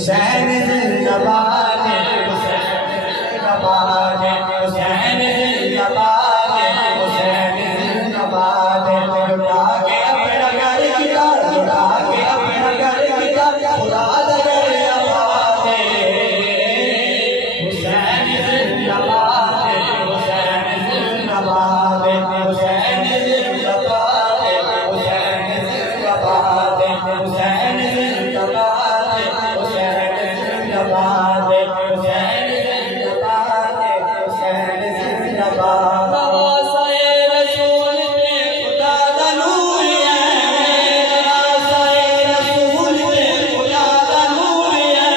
हुसैन जिंदाबाद हुसैन जिंदाबाद हुसैन जिंदाबाद हुसैन जिंदाबाद लुटा के अपना घर किया लुटा के अपना घर किया मुराद कर आबाद हुसैन जिंदाबाद हुसैन जिंदाबाद हुसैन जिंदाबाद हुसैन जिंदाबाद हुसैन जिंदाबाद हुसैन जिंदाबाद हुसैन जिंदाबाद हुसैन जिंदाबाद नवाज़े रसूल पे खुदा दा नूर है नवाज़े रसूल पे खुदा दा नूर है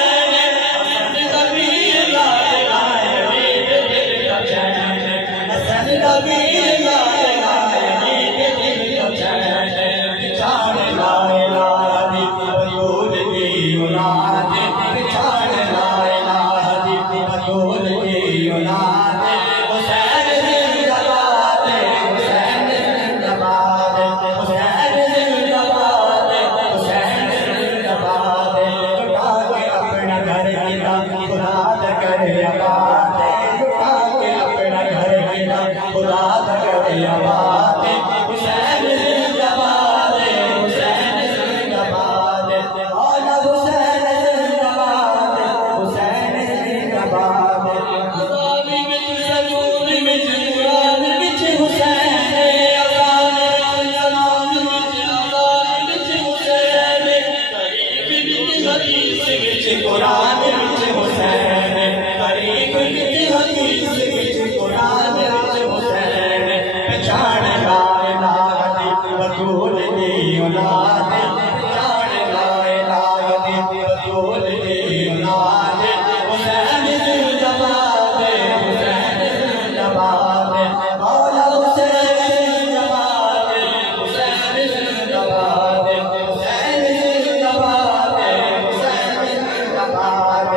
हसन नबी लाल लाल वीर दिल का चैन हसन नबी लाल लाल वीर दिल का चैन पहचान लाए लादी बतूल की औलाद पहचान लाए लादी बतूल की औलाद हुसैन जिंदाबाद हुसैन जिंदाबाद हुसैन जिंदाबाद हुसैन जिंदाबाद लुटा के अपना घर किया मुराद कर आबाद लुटा के अपना घर किया मुराद कर आबाद हुसैन जिंदाबाद हुसैन जिंदाबाद मौला हुसैन जिंदाबाद हुसैन जिंदाबाद अज़ान विच सजूद विच कुरान विच हुसैन अज़ान विच हुसैन तरीक़ विच हदीस विच कुरान विच हुसैन तरीक़ विच हदीस विच कुरान विच हुसैन पहचान लाए लादी बतूल की औलाद पहचान लाए लादी बतूल की औलाद हुसैन जिंदाबाद हुसैन जिंदाबाद मौला हुसैन जिंदाबाद हुसैन जिंदाबाद हुसैन जिंदाबाद हुसैन जिंदाबाद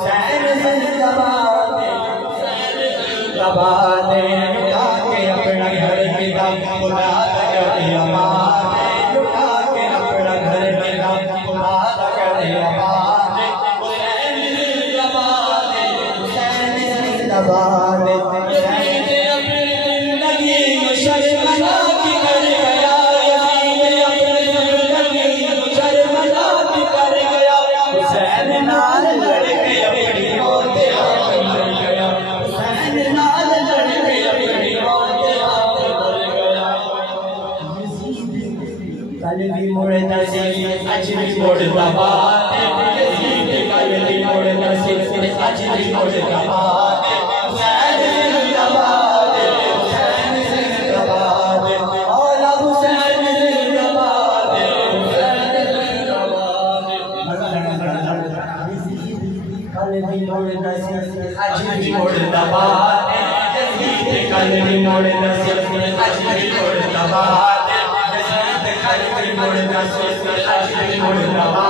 हुसैन जिंदाबाद हुसैन जिंदाबाद लुटा के अपना घर किया मुराद कर आबाद लुटा के अपना घर किया मुराद कर आबाद हुसैन जिंदाबाद हुसैन जिंदाबाद यज़ीद अपनी जिंदगी में शर्मना की कर गया यज़ीद अपनी जिंदगी में शर्मना की कर गया हुसैन नाल लड़ के अपनी मौत आप मर गया हुसैन नाल लड़ के अपनी मौत आप मर गया कल भी मुड़दा सी अज भी मुड़दा बात यज़ीद कल भी मुड़दा सी अज भी मुड़दा बात हुसैन जिंदाबाद हुसैन जिंदाबाद मौला हुसैन जिंदाबाद हुसैन जिंदाबाद कल भी मुड़दा सी अज भी मुड़दा बात यज़ीद कल भी मुड़दा सी अज भी मुड़दा बात यज़ीद कल भी मुड़दा सी अज भी मुड़दा बात